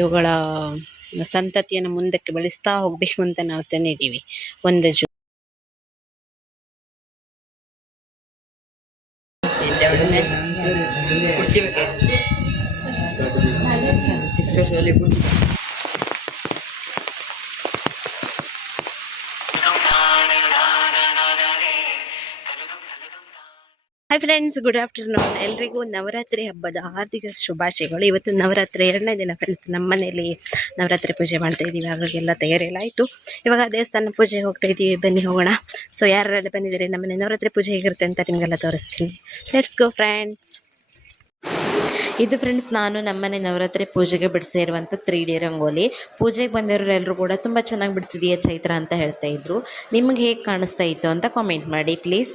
ಇವುಗಳ ಸಂತತಿಯನ್ನು ಮುಂದಕ್ಕೆ ಬೆಳೆಸ್ತಾ ಹೋಗ್ಬೇಕು ಅಂತ ನಾವು ತಂದಿದ್ದೀವಿ. ಒಂದು ಜೋ ಹಾಯ್ ಫ್ರೆಂಡ್ಸ್ ಗುಡ್ ಆಫ್ಟರ್ನೂನ್ ಎಲ್ರಿಗೂ ನವರಾತ್ರಿ ಹಬ್ಬದ ಹಾರ್ದಿಕ ಶುಭಾಶಯಗಳು. ಇವತ್ತು ನವರಾತ್ರಿ ಎರಡನೇ ದಿನ ಫ್ರೆಂಡ್ಸ್ ನಮ್ಮ ಮನೆಯಲ್ಲಿ ನವರಾತ್ರಿ ಪೂಜೆ ಮಾಡ್ತಾ ಇದ್ದೀವಿ. ಹಾಗಾಗೆಲ್ಲ ತಯಾರಿ ಎಲ್ಲ ಆಯಿತು. ಇವಾಗ ದೇವಸ್ಥಾನ ಪೂಜೆ ಹೋಗ್ತಾ ಇದ್ದೀವಿ. ಬನ್ನಿ ಹೋಗೋಣ. ಸೊ ಯಾರೆಲ್ಲ ನಮ್ಮ ಮನೆ ನವರಾತ್ರಿ ಪೂಜೆ ಹೇಗಿರುತ್ತೆ ಅಂತ ನಿಮಗೆಲ್ಲ ತೋರಿಸ್ತೀನಿ. ಲೆಟ್ಸ್ ಗೋ ಫ್ರೆಂಡ್ಸ್ ಇದು ಫ್ರೆಂಡ್ಸ್ ನಾನು ನಮ್ಮನೆ ನವರಾತ್ರಿ ಪೂಜೆಗೆ ಬಿಡಿಸಿರುವಂಥ ತ್ರೀ ಡಿ ರಂಗೋಲಿ. ಪೂಜೆಗೆ ಬಂದಿರೋರೆಲ್ಲರೂ ಕೂಡ ತುಂಬ ಚೆನ್ನಾಗಿ ಬಿಡಿಸಿದೀಯ ಚೈತ್ರ ಅಂತ ಹೇಳ್ತಾ ಇದ್ರು. ನಿಮ್ಗೆ ಹೇಗೆ ಕಾಣಿಸ್ತಾ ಇತ್ತು ಅಂತ ಕಾಮೆಂಟ್ ಮಾಡಿ ಪ್ಲೀಸ್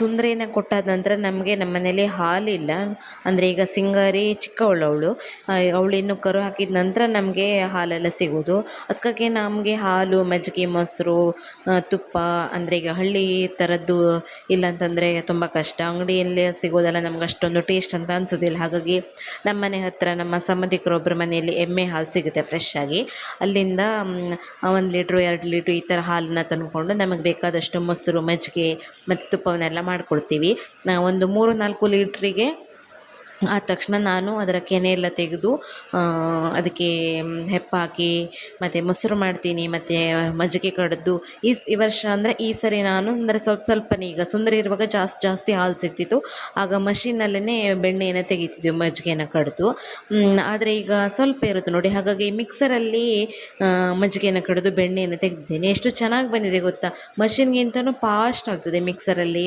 ಸುಂದ್ರಿನ ಕೊಟ್ಟಾದ ನಂತರ ನಮಗೆ ನಮ್ಮ ಮನೇಲಿ ಹಾಲಿಲ್ಲ. ಅಂದರೆ ಈಗ ಸಿಂಗಾರಿ ಚಿಕ್ಕವಳವಳು ಅವಳು. ಇನ್ನು ಕರು ಹಾಕಿದ ನಂತರ ನಮಗೆ ಹಾಲೆಲ್ಲ ಸಿಗೋದು ಅದಕ್ಕಾಗಿ ನಮಗೆ ಹಾಲು, ಮಜ್ಜಿಗೆ, ಮೊಸರು ತುಪ್ಪ, ಅಂದರೆ ಈಗ ಹಳ್ಳಿ ಥರದ್ದು ಇಲ್ಲ ಅಂತಂದರೆ ತುಂಬ ಕಷ್ಟ. ಅಂಗಡಿಯಲ್ಲಿ ಸಿಗೋದೆಲ್ಲ ನಮ್ಗೆ ಅಷ್ಟೊಂದು ಟೇಸ್ಟ್ ಅಂತ ಅನ್ಸೋದಿಲ್ಲ. ಹಾಗಾಗಿ ನಮ್ಮ ಮನೆ ಹತ್ತಿರ ನಮ್ಮ ಸಂಬಂಧಿಕರೊಬ್ಬರ ಮನೆಯಲ್ಲಿ ಎಮ್ಮೆ ಹಾಲು ಸಿಗುತ್ತೆ ಫ್ರೆಶ್ ಆಗಿ. ಅಲ್ಲಿಂದ ಒಂದು ಲೀಟ್ರು ಎರಡು ಲೀಟ್ರು ಈ ಥರ ಹಾಲನ್ನ ತಂದ್ಕೊಂಡು ನಮಗೆ ಬೇಕಾದಷ್ಟು ಮೊಸರು, ಮಜ್ಜಿಗೆ ಮತ್ತು ತುಪ್ಪವನ್ನೆಲ್ಲ ಮಾಡ್ಕೊಳ್ತೀವಿ. ಒಂದು ಮೂರು ನಾಲ್ಕು ಲೀಟ್ರಿಗೆ ಆದ ತಕ್ಷಣ ನಾನು ಅದರ ಕೆನೆ ಎಲ್ಲ ತೆಗೆದು ಅದಕ್ಕೆ ಹೆಪ್ಪಾಕಿ ಹೆಪ್ಪ ಮತ್ತು ಮೊಸರು ಮಾಡ್ತೀನಿ, ಮತ್ತು ಮಜ್ಜಿಗೆ ಕಡೆದು, ಈ ಈ ವರ್ಷ ಅಂದರೆ ಈ ಸರಿ ನಾನು, ಅಂದರೆ ಸ್ವಲ್ಪ ಸ್ವಲ್ಪನೇ ಈಗ, ಸುಂದರ ಇರುವಾಗ ಜಾಸ್ತಿ ಜಾಸ್ತಿ ಹಾಲು ಸಿಗ್ತಿತ್ತು. ಆಗ ಮಷಿನಲ್ಲೇ ಬೆಣ್ಣೆಯನ್ನು ತೆಗಿತಿದ್ವಿ, ಮಜ್ಜಿಗೆನ ಕಡೆದು. ಆದರೆ ಈಗ ಸ್ವಲ್ಪ ಇರುತ್ತೆ ನೋಡಿ, ಹಾಗಾಗಿ ಮಿಕ್ಸರಲ್ಲಿ ಮಜ್ಜಿಗೆನ ಕಡೆದು ಬೆಣ್ಣೆಯನ್ನು ತೆಗೆದಿದ್ದೇನೆ. ಎಷ್ಟು ಚೆನ್ನಾಗಿ ಬಂದಿದೆ ಗೊತ್ತಾ? ಮಷಿನ್ಗಿಂತನೂ ಫಾಸ್ಟ್ ಆಗ್ತದೆ ಮಿಕ್ಸರಲ್ಲಿ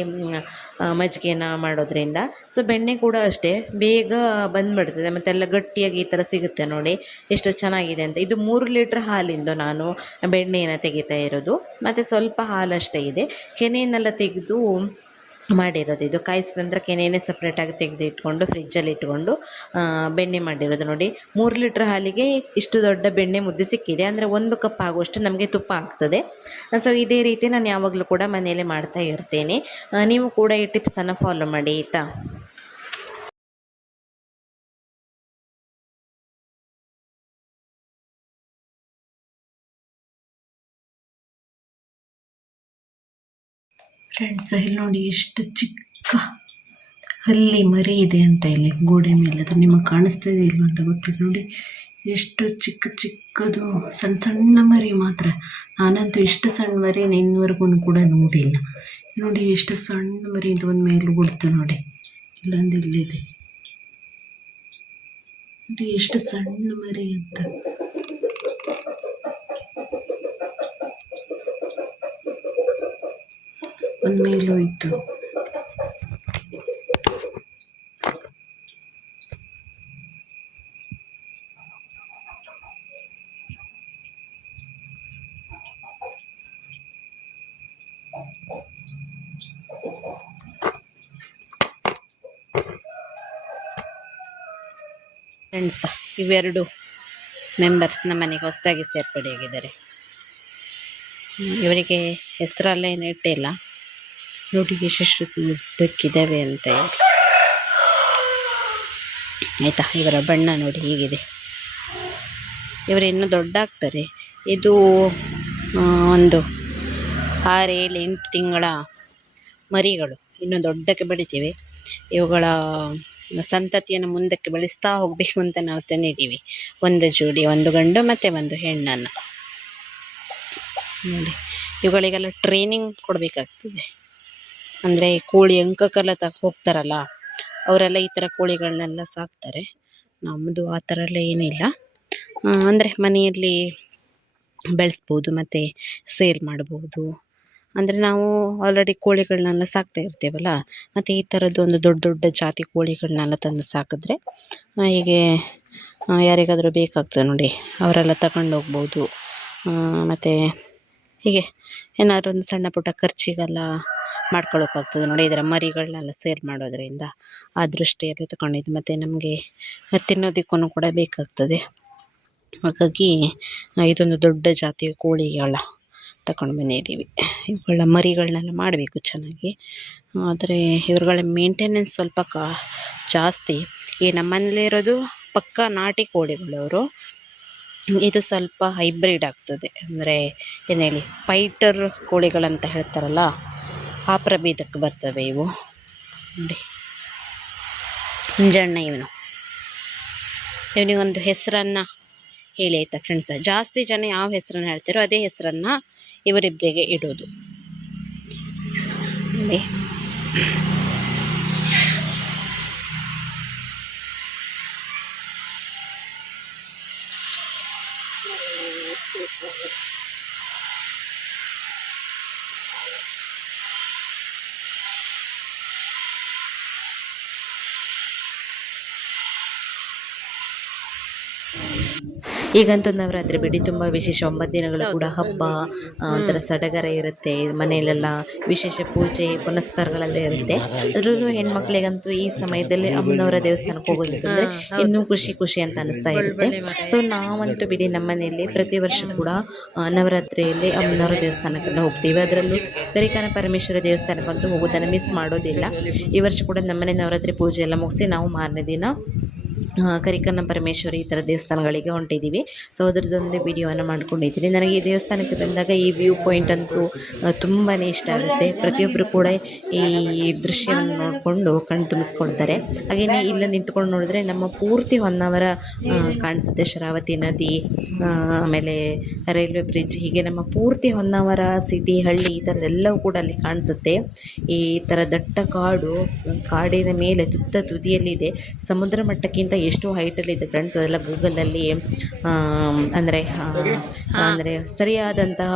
ಮಜ್ಜಿಗೆನ ಮಾಡೋದ್ರಿಂದ. ಸೊ ಬೆಣ್ಣೆ ಕೂಡ ಅಷ್ಟೇ. ಬೇಗ ಬಂದ್ಬಿಡ್ತದೆ. ಮತ್ತೆಲ್ಲ ಗಟ್ಟಿಯಾಗಿ ಈ ಥರ ಸಿಗುತ್ತೆ ನೋಡಿ. ಎಷ್ಟು ಚೆನ್ನಾಗಿದೆ ಅಂತ. ಇದು ಮೂರು ಲೀಟ್ರ್ ಹಾಲಿಂದು ನಾನು ಬೆಣ್ಣೆಯನ್ನು ತೆಗಿತಾ ಇರೋದು. ಮತ್ತು ಸ್ವಲ್ಪ ಹಾಲಷ್ಟೇ ಇದೆ. ಕೆನೆಯನ್ನೆಲ್ಲ ತೆಗೆದು ಮಾಡಿರೋದು ಇದು. ಕಾಯಿಸಿದ ನಂತರ ಕೆನೆಯೇ ಸಪ್ರೇಟಾಗಿ ತೆಗೆದು ಇಟ್ಕೊಂಡು ಫ್ರಿಜ್ಜಲ್ಲಿ ಇಟ್ಕೊಂಡು ಬೆಣ್ಣೆ ಮಾಡಿರೋದು ನೋಡಿ. ಮೂರು ಲೀಟ್ರ್ ಹಾಲಿಗೆ ಇಷ್ಟು ದೊಡ್ಡ ಬೆಣ್ಣೆ ಮುದ್ದೆ ಸಿಕ್ಕಿದೆ. ಅಂದರೆ ಒಂದು ಕಪ್ ಆಗುವಷ್ಟು ನಮಗೆ ತುಪ್ಪ ಆಗ್ತದೆ. ಸೊ ಇದೇ ರೀತಿ ನಾನು ಯಾವಾಗಲೂ ಕೂಡ ಮನೆಯಲ್ಲೇ ಮಾಡ್ತಾ ಇರ್ತೇನೆ. ನೀವು ಕೂಡ ಈ ಟಿಪ್ಸನ್ನು ಫಾಲೋ ಮಾಡಿ, ಆಯಿತಾ? ಫ್ರೆಂಡ್ಸ್ ಇಲ್ಲಿ ನೋಡಿ ಎಷ್ಟು ಚಿಕ್ಕ ಹಲ್ಲಿ ಮರಿ ಇದೆ ಅಂತ ಇಲ್ಲಿ ಗೋಡೆ ಮೇಲೆ. ಅದು ನಿಮಗೆ ಕಾಣಿಸ್ತಾ ಇದೆ ಇಲ್ವ ಅಂತ ಗೊತ್ತಿಲ್ಲ. ನೋಡಿ ಎಷ್ಟು ಚಿಕ್ಕ ಚಿಕ್ಕದು, ಸಣ್ಣ ಸಣ್ಣ ಮರಿ ಮಾತ್ರ. ನಾನಂತೂ ಇಷ್ಟು ಸಣ್ಣ ಮರಿ ಇನ್ನವರೆಗೂ ಕೂಡ ನೋಡಿಲ್ಲ. ನೋಡಿ ಎಷ್ಟು ಸಣ್ಣ ಮರಿ ಇದು ಒಂದು ಮೇಲೆ ಗುಡ್ತು ನೋಡಿ. ಇಲ್ಲೊಂದು ಇಲ್ಲಿದೆ. ನೋಡಿ ಎಷ್ಟು ಸಣ್ಣ ಮರಿ ಅಂತ. ಒಂದು ಮೇಲ್ ಹೋಯ್ತು ಫ್ರೆಂಡ್ಸ್ ಇವೆರಡು ಮೆಂಬರ್ಸ್ ನಮ್ಮ ಮನೆಗೆ ಹೊಸದಾಗಿ ಸೇರ್ಪಡೆಯಾಗಿದ್ದಾರೆ. ಇವರಿಗೆ ಹೆಸರಲ್ಲೇನು ಇಟ್ಟಿಲ್ಲ. ನೋಡಿ ಶಶ್ರುತಿ ಉದ್ದಕ್ಕಿದ್ದಾವೆ ಅಂತ ಹೇಳಿ. ಆಯಿತಾ? ಇವರ ಬಣ್ಣ ನೋಡಿ ಹೀಗಿದೆ. ಇವರು ಇನ್ನೂ ದೊಡ್ಡಾಗ್ತಾರೆ. ಇದು ಒಂದು ಆರು ಏಳು ಎಂಟು ತಿಂಗಳ ಮರಿಗಳು. ಇನ್ನು ದೊಡ್ಡಕ್ಕೆ ಬೆಳಿತೀವಿ. ಇವುಗಳ ಸಂತತಿಯನ್ನು ಮುಂದಕ್ಕೆ ಬೆಳೆಸ್ತಾ ಹೋಗಬೇಕು ಅಂತ ನಾವು ತಂದಿದ್ದೀವಿ. ಒಂದು ಜೋಡಿ, ಒಂದು ಗಂಡು ಮತ್ತು ಒಂದು ಹೆಣ್ಣನ್ನು. ನೋಡಿ, ಇವುಗಳಿಗೆಲ್ಲ ಟ್ರೈನಿಂಗ್ ಕೊಡಬೇಕಾಗ್ತದೆ. ಅಂದರೆ ಕೋಳಿ ಅಂಕಕ್ಕೆಲ್ಲ ತ ಹೋಗ್ತಾರಲ್ಲ, ಅವರೆಲ್ಲ ಈ ಥರ ಕೋಳಿಗಳನ್ನೆಲ್ಲ ಸಾಕ್ತಾರೆ. ನಮ್ಮದು ಆ ಥರ ಎಲ್ಲ ಏನಿಲ್ಲ ಅಂದರೆ ಮನೆಯಲ್ಲಿ ಬೆಳೆಸ್ಬೋದು, ಮತ್ತು ಸೇಲ್ ಮಾಡ್ಬೋದು. ಅಂದರೆ ನಾವು ಆಲ್ರೆಡಿ ಕೋಳಿಗಳನ್ನೆಲ್ಲ ಸಾಕ್ತಾ ಇರ್ತೀವಲ್ಲ, ಮತ್ತು ಈ ಥರದ್ದು ಒಂದು ದೊಡ್ಡ ದೊಡ್ಡ ಜಾತಿ ಕೋಳಿಗಳನ್ನೆಲ್ಲ ತಂದು ಸಾಕಿದ್ರೆ ಹೀಗೆ ಯಾರಿಗಾದರೂ ಬೇಕಾಗ್ತದೆ ನೋಡಿ, ಅವರೆಲ್ಲ ತಗೊಂಡು ಹೋಗ್ಬೋದು. ಮತ್ತು ಹೀಗೆ ಏನಾದರೂ ಒಂದು ಸಣ್ಣ ಪುಟ್ಟ ಖರ್ಚಿಗೆಲ್ಲ ಮಾಡ್ಕೊಳ್ಳೋಕ್ಕಾಗ್ತದೆ ನೋಡಿ, ಇದರ ಮರಿಗಳನ್ನೆಲ್ಲ ಸೇರ್ ಮಾಡೋದ್ರಿಂದ ಆ ದೃಷ್ಟಿಯಲ್ಲಿ ತಗೊಂಡಿದ್ದು ಮತ್ತು ನಮಗೆ ತಿನ್ನೋದಕ್ಕೂ ಕೂಡ ಬೇಕಾಗ್ತದೆ. ಹಾಗಾಗಿ ಇದೊಂದು ದೊಡ್ಡ ಜಾತಿಯ ಕೋಳಿಗಳ ತಗೊಂಡು ಬಂದಿದ್ದೀವಿ. ಇವುಗಳ ಮರಿಗಳನ್ನೆಲ್ಲ ಮಾಡಬೇಕು ಚೆನ್ನಾಗಿ. ಆದರೆ ಇವ್ರುಗಳ ಮೇಂಟೆನೆನ್ಸ್ ಸ್ವಲ್ಪ ಕಾ, ಜಾಸ್ತಿ. ಈ ನಮ್ಮನೇಲಿರೋದು ಪಕ್ಕ ನಾಟಿ ಕೋಳಿಗಳವರು. ಇದು ಸ್ವಲ್ಪ ಹೈಬ್ರಿಡ್ ಆಗ್ತದೆ. ಅಂದರೆ, ಏನು ಹೇಳಿ ಫೈಟರ್ ಕೋಳಿಗಳಂತ ಹೇಳ್ತಾರಲ್ಲ ಆ ಪ್ರಭೇದಕ್ಕೆ ಬರ್ತವೆ ಇವು. ನೋಡಿ. ಮುಂಜಣ್ಣ ಇವನು. ಇವನಿಗೊಂದು ಹೆಸರನ್ನು ಹೇಳಿ ಆಯ್ತಾ ಫ್ರೆಂಡ್ಸ್ ಜಾಸ್ತಿ ಜನ ಯಾವ ಹೆಸರನ್ನು ಹೇಳ್ತಾರೋ ಅದೇ ಹೆಸರನ್ನು ಇವರಿಬ್ಬರಿಗೆ ಇಡೋದು. ನೋಡಿ. ಈಗಂತೂ ನವರಾತ್ರಿ ಬಿಡಿ ತುಂಬ ವಿಶೇಷ ಒಂಬತ್ತು ದಿನಗಳು ಕೂಡ ಹಬ್ಬ ಒಂಥರ ಸಡಗರ ಇರುತ್ತೆ. ಮನೆಯಲ್ಲೆಲ್ಲ ವಿಶೇಷ ಪೂಜೆ ಪುನಸ್ಕಾರಗಳೆಲ್ಲ ಇರುತ್ತೆ. ಅದರಲ್ಲೂ ಹೆಣ್ಮಕ್ಳಿಗಂತೂ ಈ ಸಮಯದಲ್ಲಿ ಅಮ್ಮನವರ ದೇವಸ್ಥಾನಕ್ಕೆ ಹೋಗೋದಂತಂದ್ರೆ ಇನ್ನೂ ಖುಷಿ ಖುಷಿ ಅಂತ ಅನಿಸ್ತಾ ಇರುತ್ತೆ. ಸೊ ನಾವಂತೂ ಬಿಡಿ ನಮ್ಮ ಮನೆಯಲ್ಲಿ ಪ್ರತಿ ವರ್ಷ ಕೂಡ ನವರಾತ್ರಿಯಲ್ಲಿ ಅಮ್ಮನವರ ದೇವಸ್ಥಾನಕ್ಕೆಲ್ಲ ಹೋಗ್ತೀವಿ. ಅದರಲ್ಲೂ ಕರಿಕಾನ ಪರಮೇಶ್ವರ ದೇವಸ್ಥಾನಕ್ಕಂತೂ ಹೋಗೋದನ್ನು ಮಿಸ್ ಮಾಡೋದಿಲ್ಲ. ಈ ವರ್ಷ ಕೂಡ ನಮ್ಮನೆ ನವರಾತ್ರಿ ಪೂಜೆ ಎಲ್ಲ ಮುಗಿಸಿ ನಾವು ಮಾರನೇ ದಿನ ಕರಿಕನ್ನ ಪರಮೇಶ್ವರಿ ಈ ಥರ ದೇವಸ್ಥಾನಗಳಿಗೆ ಹೊಂಟಿದ್ದೀವಿ ಸೊ ಅದರದ್ದೊಂದೇ ವೀಡಿಯೋವನ್ನು ಮಾಡ್ಕೊಂಡಿದ್ದೀನಿ ನನಗೆ ಈ ದೇವಸ್ಥಾನಕ್ಕೆ ಬಂದಾಗ ಈ ವ್ಯೂ ಪಾಯಿಂಟ್ ಅಂತೂ ತುಂಬಾ ಇಷ್ಟ ಆಗುತ್ತೆ. ಪ್ರತಿಯೊಬ್ಬರು ಕೂಡ ಈ ದೃಶ್ಯವನ್ನು ನೋಡಿಕೊಂಡು ಕಣ್ಣು ತುಂಬಿಸ್ಕೊಳ್ತಾರೆ. ಹಾಗೆಯೇ ಇಲ್ಲಿ ನಿಂತ್ಕೊಂಡು ನೋಡಿದ್ರೆ ನಮ್ಮ ಪೂರ್ತಿ ಹೊನ್ನಾವರ ಕಾಣಿಸುತ್ತೆ. ಶರಾವತಿ ನದಿ ಆಮೇಲೆ ರೈಲ್ವೆ ಬ್ರಿಡ್ಜ್ ಹೀಗೆ ನಮ್ಮ ಪೂರ್ತಿ ಹೊನ್ನಾವರ ಸಿಟಿ ಹಳ್ಳಿ, ಈ ಥರದ್ದೆಲ್ಲವೂ ಕೂಡ ಅಲ್ಲಿ ಕಾಣಿಸುತ್ತೆ. ಈ ಥರ ದಟ್ಟ ಕಾಡು, ಕಾಡಿನ ಮೇಲೆ ತುತ್ತ ತುದಿಯಲ್ಲಿದೆ. ಸಮುದ್ರ ಮಟ್ಟಕ್ಕಿಂತ ಎಷ್ಟು ಹೈಟಲ್ಲಿದೆ ಫ್ರೆಂಡ್ಸ್ ಅದೆಲ್ಲ ಗೂಗಲಲ್ಲಿ ಅಂದರೆ ಅಂದರೆ ಸರಿಯಾದಂತಹ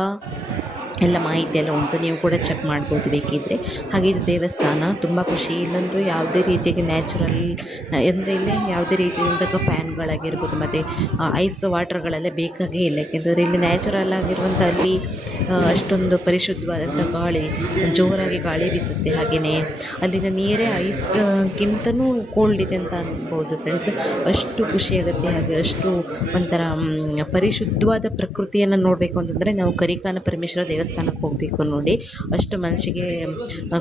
ಎಲ್ಲ ಮಾಹಿತಿ ಎಲ್ಲ ಉಂಟು. ನೀವು ಕೂಡ ಚೆಕ್ ಮಾಡ್ಬೋದು ಬೇಕಿದ್ದರೆ ಹಾಗೆ ಇದು ದೇವಸ್ಥಾನ. ತುಂಬ ಖುಷಿ. ಇಲ್ಲಂತೂ ಯಾವುದೇ ರೀತಿಯಾಗಿ ನ್ಯಾಚುರಲ್ ಅಂದರೆ ಇಲ್ಲಿ ಯಾವುದೇ ರೀತಿಯಾದಂತಹ ಫ್ಯಾನ್ಗಳಾಗಿರ್ಬೋದು, ಮತ್ತು ಐಸ್ ವಾಟರ್ಗಳೆಲ್ಲ ಬೇಕಾಗೇ ಇಲ್ಲ. ಯಾಕೆಂತಂದರೆ ಇಲ್ಲಿ ನ್ಯಾಚುರಲ್ ಆಗಿರುವಂಥ ಅಲ್ಲಿ ಅಷ್ಟೊಂದು ಪರಿಶುದ್ಧವಾದಂಥ ಗಾಳಿ, ಜೋರಾಗಿ ಗಾಳಿ ಬೀಸುತ್ತೆ ಹಾಗೆಯೇ ಅಲ್ಲಿನ ನೀರೇ ಐಸ್ಗಿಂತನೂ ಕೋಲ್ಡ್ ಇದೆ ಅಂತ ಅನ್ಬೋದು ಫ್ರೆಂಡ್ಸ್ ಅಷ್ಟು ಖುಷಿಯಾಗುತ್ತೆ ಹಾಗೆ ಅಷ್ಟು ಒಂಥರ ಪರಿಶುದ್ಧವಾದ ಪ್ರಕೃತಿಯನ್ನು ನೋಡಬೇಕು ಅಂತಂದರೆ ನಾವು ಕರಿಕಾನ ಪರಮೇಶ್ವರ ದೇವಸ್ಥಾನಕ್ಕೆ ಹೋಗಬೇಕು ನೋಡಿ. ಅಷ್ಟು ಮನಸ್ಸಿಗೆ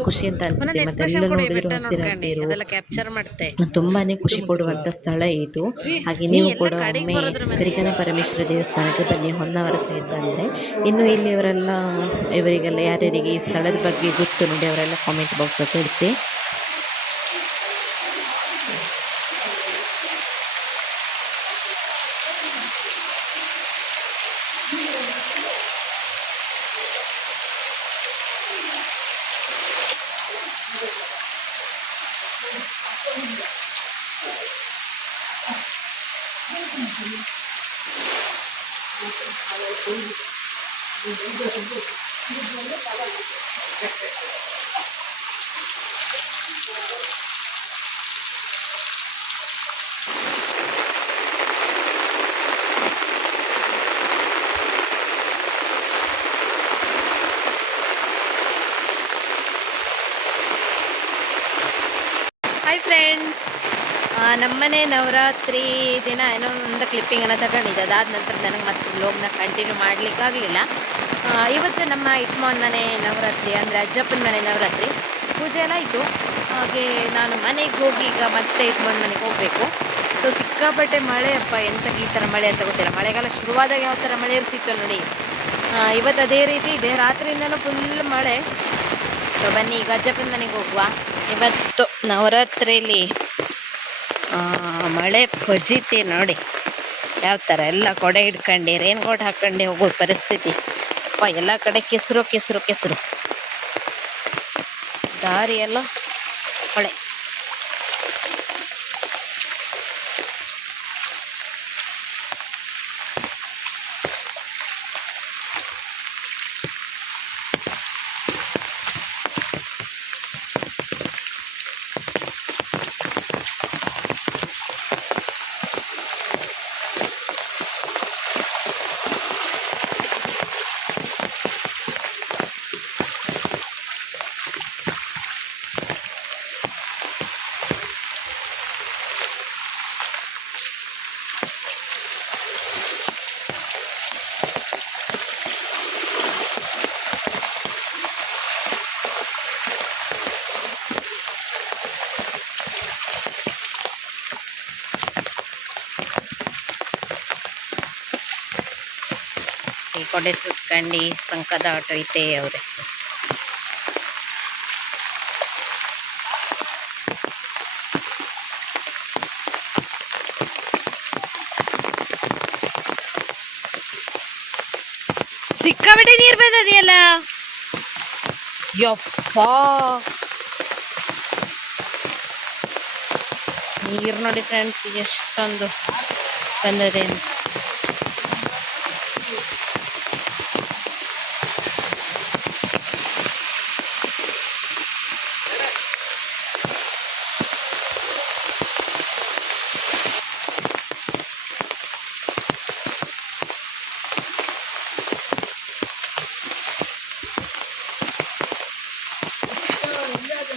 ಖುಷಿ ಅಂತ ಅನ್ಸುತ್ತೆ. ಮತ್ತೆ ಎಲ್ಲ ನೋಡಿದ್ರು ಹಸಿರು ಹಸಿರು ಅದೆಲ್ಲ ಕ್ಯಾಪ್ಚರ್ ಮಾಡುತ್ತೆ ತುಂಬಾ ಖುಷಿ ಕೊಡುವಂತ ಸ್ಥಳ ಇದು. ಹಾಗೆ ನೀವು ಕೂಡ ಒಮ್ಮೆ ಕರಿಕನ ಪರಮೇಶ್ವರ ದೇವಸ್ಥಾನಕ್ಕೆ ಬನ್ನಿ. ಹೊನ್ನಾವರ ಸೈಡ್ ಬಂದರೆ. ಇನ್ನು ಇಲ್ಲಿ ಇವರೆಲ್ಲ ಇವರಿಗೆಲ್ಲ ಯಾರ್ಯಾರಿಗೆ ಈ ಸ್ಥಳದ ಬಗ್ಗೆ ಗೊತ್ತು ನೋಡಿ ಅವರೆಲ್ಲ ಕಾಮೆಂಟ್ ಬಾಕ್ಸ್ ತಿಳಿಸಿ. ಹಾಯ್ ನಮ್ಮನೆ ನವರಾತ್ರಿ ದಿನ ಏನೋ ಒಂದು ಕ್ಲಿಪ್ಪಿಂಗ್ ಕ್ಲಿಪ್ಪಿಂಗನ್ನು ತಗೊಂಡಿದ್ದೆ. ಅದಾದ ನಂತರ ನನಗೆ ಮತ್ತೆ ಬ್ಲಾಗ್ನ ಕಂಟಿನ್ಯೂ ಮಾಡಲಿಕ್ಕಾಗಲಿಲ್ಲ ಇವತ್ತು ನಮ್ಮ ಇಟ್ಮೋನ್ ಮನೆ ನವರಾತ್ರಿ, ಅಂದರೆ ಅಜ್ಜಪ್ಪನ ಮನೆ ನವರಾತ್ರಿ. ಪೂಜೆ ಎಲ್ಲ ಇತ್ತು ಹಾಗೆ ನಾನು ಮನೆಗೆ ಹೋಗಿ ಈಗ ಮತ್ತೆ ಇಟ್ಮೋನ್ ಮನೆಗೆ ಹೋಗಬೇಕು. ಸೊ ಸಿಕ್ಕಾಪಟ್ಟೆ ಮಳೆ ಅಪ್ಪ. ಎಂಥ ಈ ಥರ ಮಳೆ ಅಂತ ಗೊತ್ತಿಲ್ಲ. ಮಳೆಗಾಲ ಶುರುವಾದಾಗ ಯಾವ ಥರ ಮಳೆ ಇರ್ತಿತ್ತು ನೋಡಿ. ಇವತ್ತು ಅದೇ ರೀತಿ ಇದೆ. ರಾತ್ರಿಯಿಂದನೂ ಫುಲ್ ಮಳೆ. ಸೊ ಬನ್ನಿ, ಈಗ ಅಜ್ಜಪ್ಪನ ಮನೆಗೆ ಹೋಗುವ. ಇವತ್ತು ನವರಾತ್ರಿಯಲ್ಲಿ ಮಳೆ ಫಜಿತಿ ನೋಡಿ. ಯಾವ ಥರ ಎಲ್ಲ ಕೊಡೆ ಹಿಡ್ಕೊಂಡು ರೇನ್ ಕೋಟ್ ಹಾಕ್ಕೊಂಡು ಹೋಗೋ ಪರಿಸ್ಥಿತಿ. ಅಪ್ಪ, ಎಲ್ಲ ಕಡೆ ಕೆಸರು ಕೆಸರು ಕೆಸರು. ದಾರಿ ಎಲ್ಲ ಹೊಳೆ. ಕೊಡೆ ಸುಟ್ಕಂಡು ಸಂಕದ ಆಟೋ ಐತೆ ಅವ್ರೆ. ಸಿಕ್ಕಾಬಿಟ್ಟೆ ನೀರು ಬಂದದಿಯಲ್ಲ? ಯಪ್ಪ! ನೀರು ನೋಡಿ ಫ್ರೆಂಡ್ಸ್ ಎಷ್ಟೊಂದು ಬಂದದೆ ಅಂತ